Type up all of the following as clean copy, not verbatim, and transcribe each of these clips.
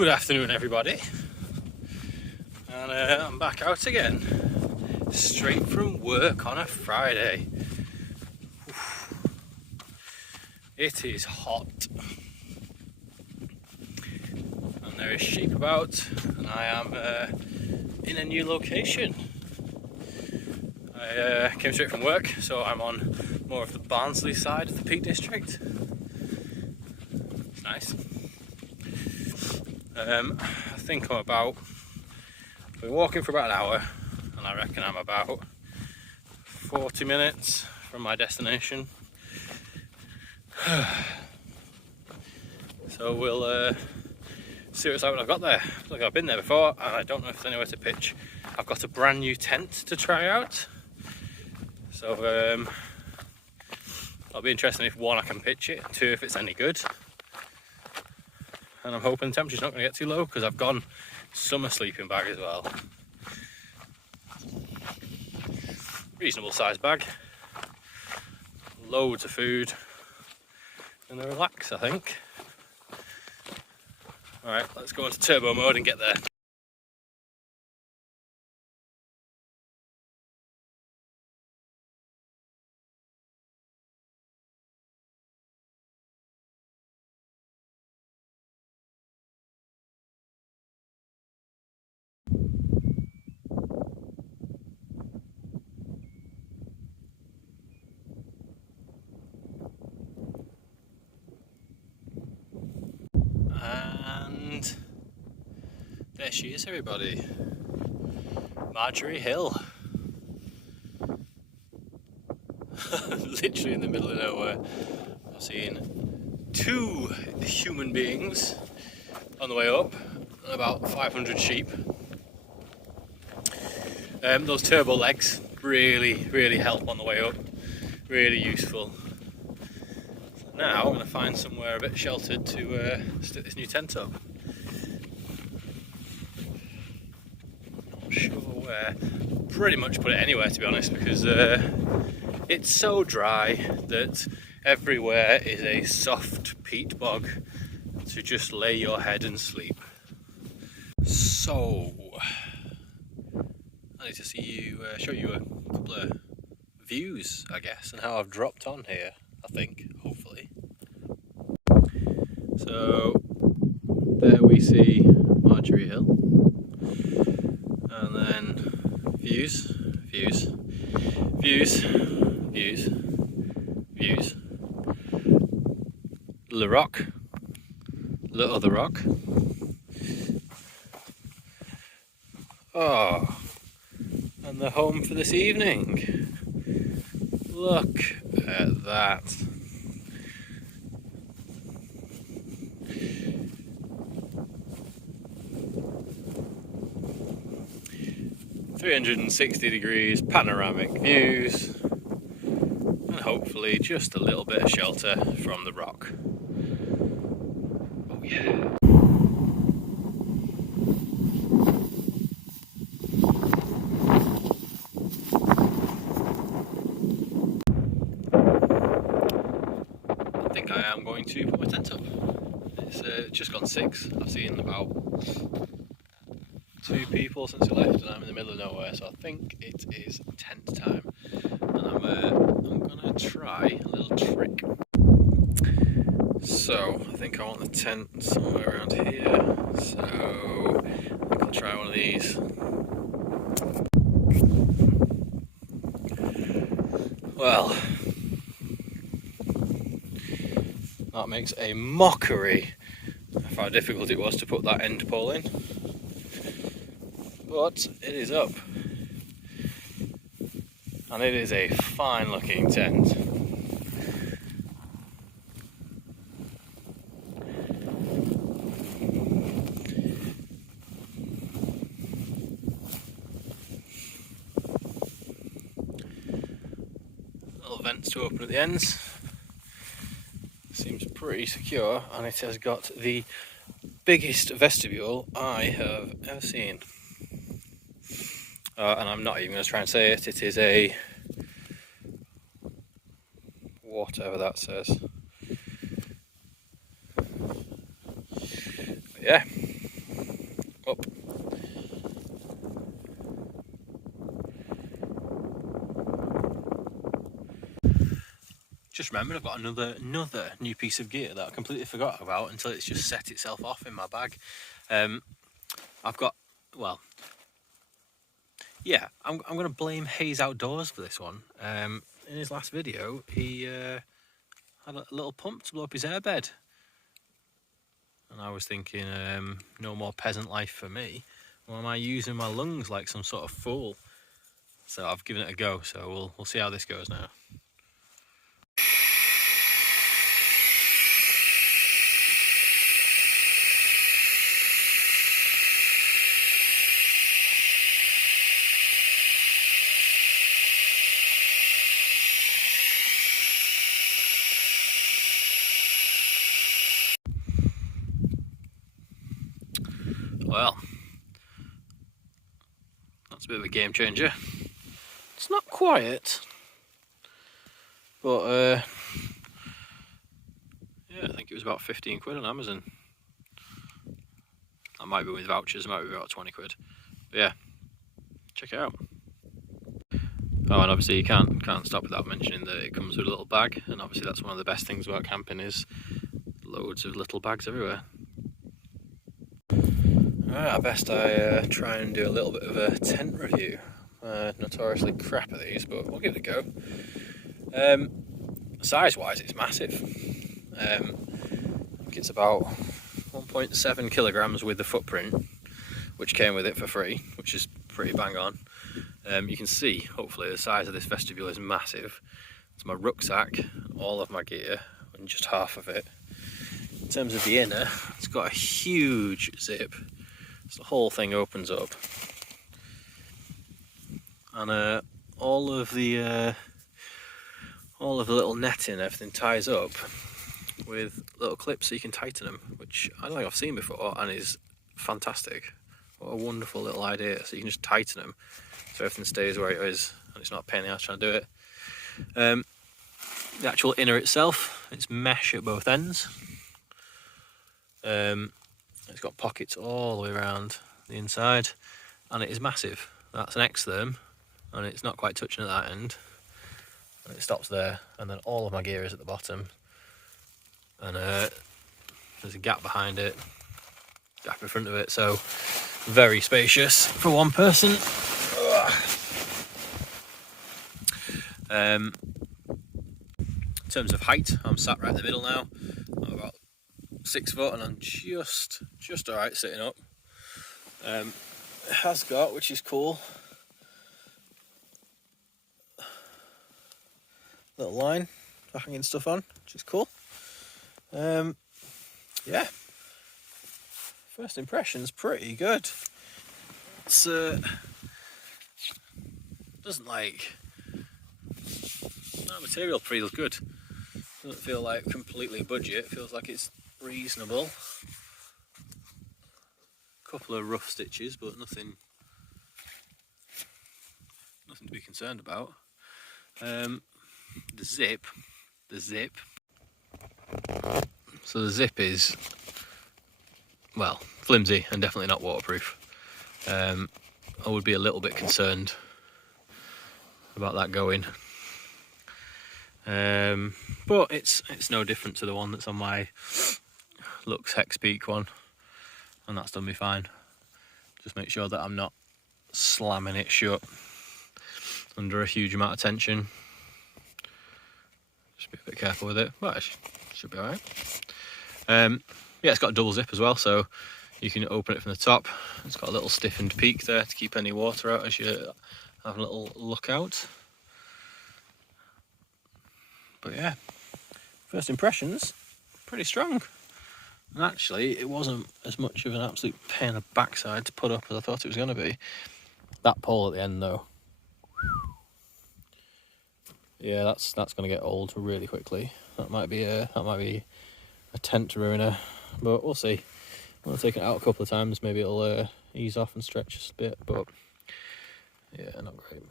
Good afternoon, everybody, and I'm back out again, straight from work on a Friday. Oof. It is hot, and there is sheep about, and I am in a new location. I came straight from work, so I'm on more of the Barnsley side of the Peak District. It's nice. I think I've been walking for about an hour, and I reckon I'm about 40 minutes from my destination. So we'll see what's like when I've got there. Look, I've been there before, and I don't know if there's anywhere to pitch. I've got a brand new tent to try out, so it'll be interesting if one, I can pitch it, two, if it's any good. And I'm hoping the temperature's not going to get too low, because I've gone summer sleeping bag as well. Reasonable sized bag, loads of food, and a relax, I think. Alright, let's go into turbo mode and get there. And there she is, everybody. Marjorie Hill. Literally in the middle of nowhere. I've seen two human beings on the way up, and about 500 sheep. Those turbo legs really help on the way up. Really useful. So now I'm going to find somewhere a bit sheltered to stick this new tent up. Not sure where. Pretty much put it anywhere, to be honest, because it's so dry that everywhere is a soft peat bog to just lay your head and sleep. So I need to see you, show you a couple of views, I guess, and how I've dropped on here, I think, hopefully. So there we see Marjorie Hill, and then views, Le Rock, Le Other Rock. Oh, and the home for this evening. Look at that. .360 panoramic views, and hopefully just a little bit of shelter from the rock. Oh yeah. I think I am going to put my tent up. It's just gone 6. I've seen about 2 people since I left, and I'm in the middle of nowhere, so I think it is tent time. And I'm gonna try a little trick. So I think I want the tent somewhere around here, so I think I'll try one of these. Well, that makes a mockery of how difficult it was to put that end pole in. But it is up, and it is a fine looking tent. Little vents to open at the ends. Seems pretty secure, and it has got the biggest vestibule I have ever seen. And I'm not even going to try and say it. It is a whatever that says. But yeah, just remembered I've got another new piece of gear that I completely forgot about until it's just set itself off in my bag. I've got, well, yeah, I'm going to blame Hayes Outdoors for this one. In his last video, he had a little pump to blow up his airbed. And I was thinking, no more peasant life for me. Why am I using my lungs like some sort of fool? So I've given it a go, so we'll see how this goes now. Well, that's a bit of a game changer. It's not quiet, but yeah, I think it was about 15 quid on Amazon. That might be with vouchers, it might be about 20 quid. But yeah, check it out. Oh, and obviously you can't stop without mentioning that it comes with a little bag, and obviously that's one of the best things about camping is loads of little bags everywhere. Alright, I best I try and do a little bit of a tent review. Notoriously crap at these, but we'll give it a go. Size wise, it's massive. I think it's about 1.7 kilograms with the footprint, which came with it for free, which is pretty bang on. You can see, hopefully, the size of this vestibule is massive. It's my rucksack, all of my gear, and just half of it. In terms of the inner, it's got a huge zip. So the whole thing opens up, and all of the little netting and everything ties up with little clips so you can tighten them, which I don't think I've seen before and is fantastic. What a wonderful little idea. So you can just tighten them so everything stays where it is and it's not a pain in the ass trying to do it. The actual inner itself, it's mesh at both ends. It's got pockets all the way around the inside, and it is massive. That's an X-therm, and it's not quite touching at that end. And it stops there, and then all of my gear is at the bottom. And there's a gap behind it, gap in front of it, so very spacious for one person. In terms of height, I'm sat right in the middle now. I'm about 6 foot, and I'm just alright sitting up. It has got, which is cool, little line for hanging stuff on, which is cool. Yeah, first impression's pretty good. It's doesn't like, no, material feels good. Doesn't feel like completely budget. Feels like it's reasonable. Couple of rough stitches, but nothing to be concerned about. The zip. So the zip is, well, flimsy and definitely not waterproof. I would be a little bit concerned about that going. But it's no different to the one that's on my Lux Hex Peak one, and that's done me fine. Just make sure that I'm not slamming it shut under a huge amount of tension. Just be a bit careful with it, but it should be alright. Yeah, it's got a double zip as well, so you can open it from the top. It's got a little stiffened peak there to keep any water out as you have a little look out. But yeah, first impressions, pretty strong. And actually, it wasn't as much of an absolute pain in the backside to put up as I thought it was going to be. That pole at the end, though, yeah, that's going to get old really quickly. That might be a tent ruiner, but we'll see. I'll take it out a couple of times. Maybe it'll ease off and stretch just a bit, but yeah, not great.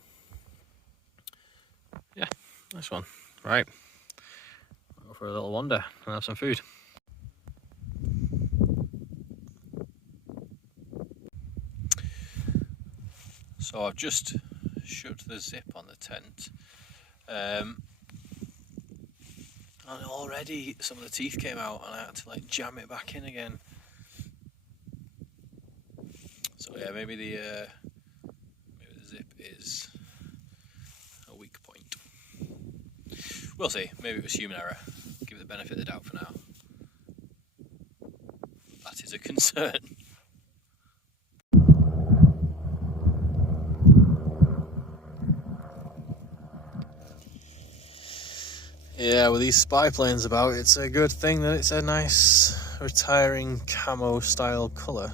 Yeah, nice one. Right, I'll go for a little wander and have some food. So I've just shut the zip on the tent. And already some of the teeth came out and I had to like jam it back in again. So yeah, maybe the zip is a weak point. We'll see. Maybe it was human error. Give it the benefit of the doubt for now. That is a concern. Yeah, with these spy planes about, it's a good thing that it's a nice retiring camo style colour.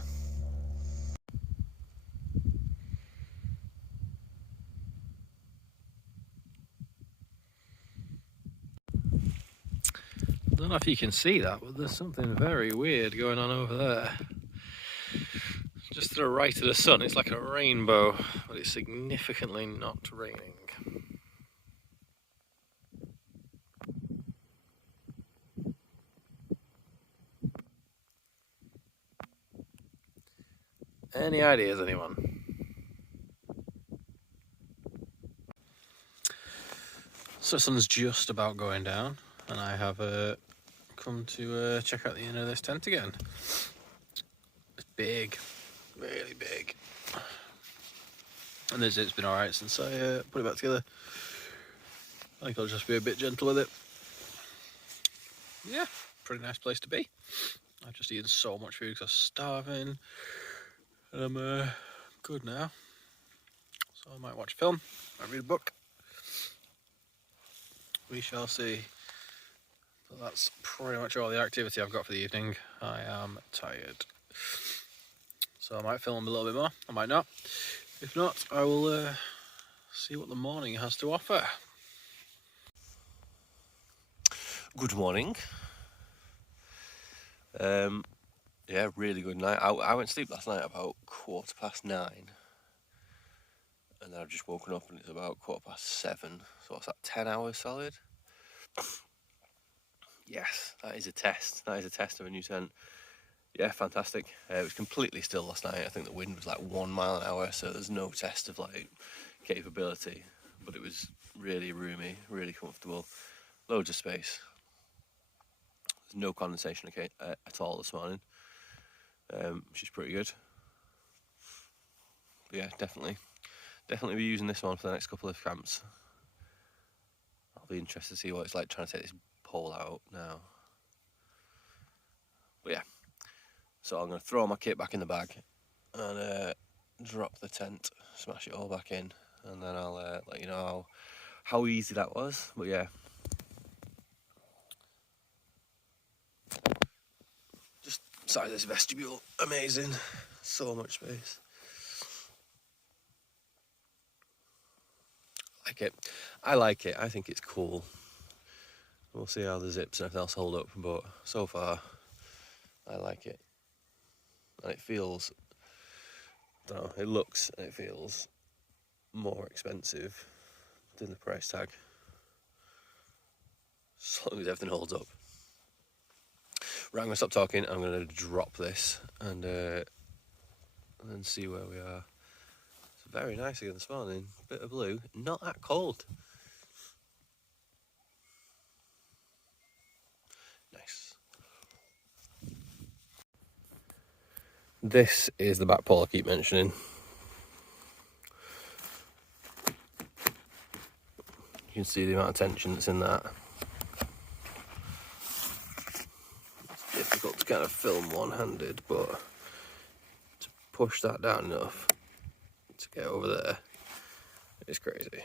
I don't know if you can see that, but there's something very weird going on over there. Just to the right of the sun, it's like a rainbow, but it's significantly not raining. Any ideas, anyone? So the sun's just about going down, and I have come to check out the inner of this tent again. It's big, really big. And it's been alright since I put it back together. I think I'll just be a bit gentle with it. Yeah, pretty nice place to be. I've just eaten so much food because I was starving. And I'm good now. So I might watch a film, might read a book. We shall see. But that's pretty much all the activity I've got for the evening. I am tired. So I might film a little bit more, I might not. If not, I will see what the morning has to offer. Good morning. Yeah, really good night. I went to sleep last night about 9:15. And then I've just woken up and it's about 7:15. So what's that, 10 hours solid? Yes, that is a test. That is a test of a new tent. Yeah, fantastic. It was completely still last night. I think the wind was like 1 mile an hour, so there's no test of like capability. But it was really roomy, really comfortable. Loads of space. There's no condensation at all this morning, which is pretty good. But yeah, definitely be using this one for the next couple of camps. I'll be interested to see what it's like trying to take this pole out now. But yeah, so I'm going to throw my kit back in the bag and drop the tent, smash it all back in, and then I'll let you know how easy that was. But yeah, just side of this vestibule, amazing, so much space. I like it. I think it's cool. We'll see how the zips and everything else hold up, but so far I like it. And it feels, I don't know, it looks and it feels more expensive than the price tag, as long as everything holds up. Right, I'm going to stop talking. I'm going to drop this and then see where we are. It's very nice again this morning. Bit of blue, not that cold. Nice. This is the back pole I keep mentioning. You can see the amount of tension that's in that. It's difficult to kind of film one-handed, but to push that down enough to get over there is crazy.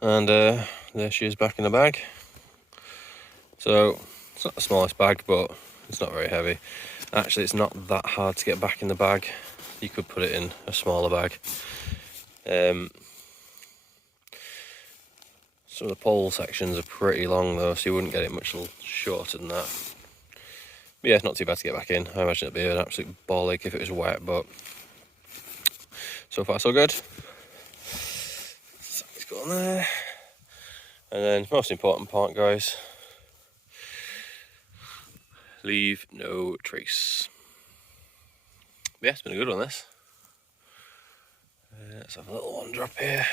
And there she is back in the bag. So it's not the smallest bag, but it's not very heavy. Actually, it's not that hard to get back in the bag. You could put it in a smaller bag. Some of the pole sections are pretty long though, so you wouldn't get it much shorter than that. But yeah, it's not too bad to get back in. I imagine it'd be an absolute ball ache if it was wet, but so far so good. So it's got there. And then most important part, guys, leave no trace. But yeah, it's been a good one, this. Let's have a little one drop here.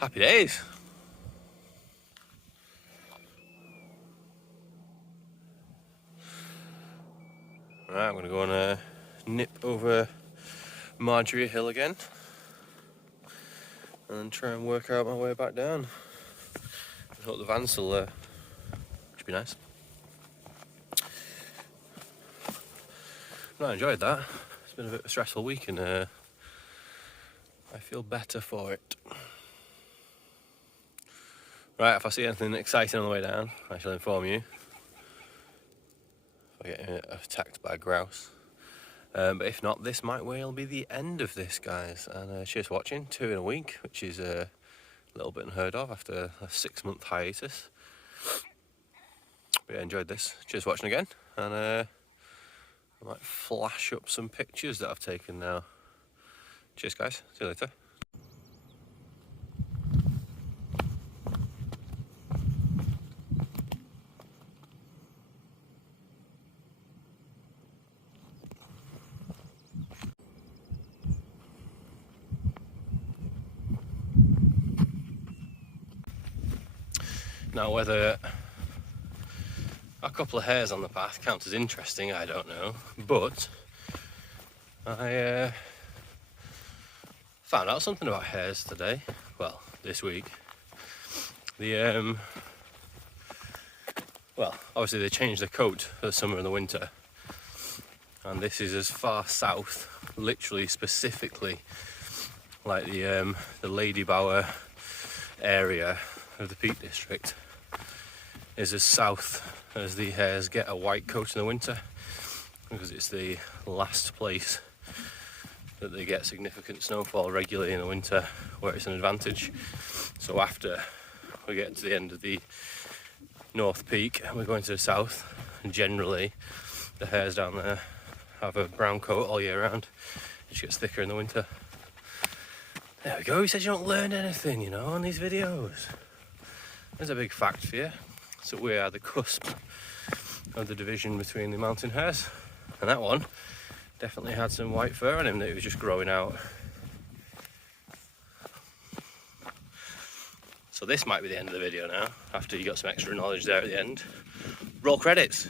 Happy days. Right, I'm going to go on a nip over Marjorie Hill again and try and work out my way back down. I hope the van's still there, which would be nice. No, I enjoyed that. It's been a bit of a stressful week and I feel better for it. Right, if I see anything exciting on the way down, I shall inform you. If I get attacked by a grouse. But if not, this might well be the end of this, guys. And cheers for watching. 2 in a week, which is a little bit unheard of after a 6-month hiatus. But yeah, enjoyed this. Cheers for watching again. And I might flash up some pictures that I've taken now. Cheers, guys. See you later. Now, whether a couple of hares on the path counts as interesting, I don't know. But I found out something about hares today. Well, this week. Well, obviously they changed the coat for the summer and the winter. And this is as far south, literally specifically, like the Ladybower area of the Peak District is as south as the hares get a white coat in the winter, because it's the last place that they get significant snowfall regularly in the winter where it's an advantage. So after we get to the end of the North Peak and we're going to the south, and generally the hares down there have a brown coat all year round. It just gets thicker in the winter. There we go. He said you don't learn anything, you know, on these videos. There's a big fact for you. So we are the cusp of the division between the mountain hares, and that one definitely had some white fur on him that he was just growing out. So this might be the end of the video now, after you got some extra knowledge there at the end. Roll credits.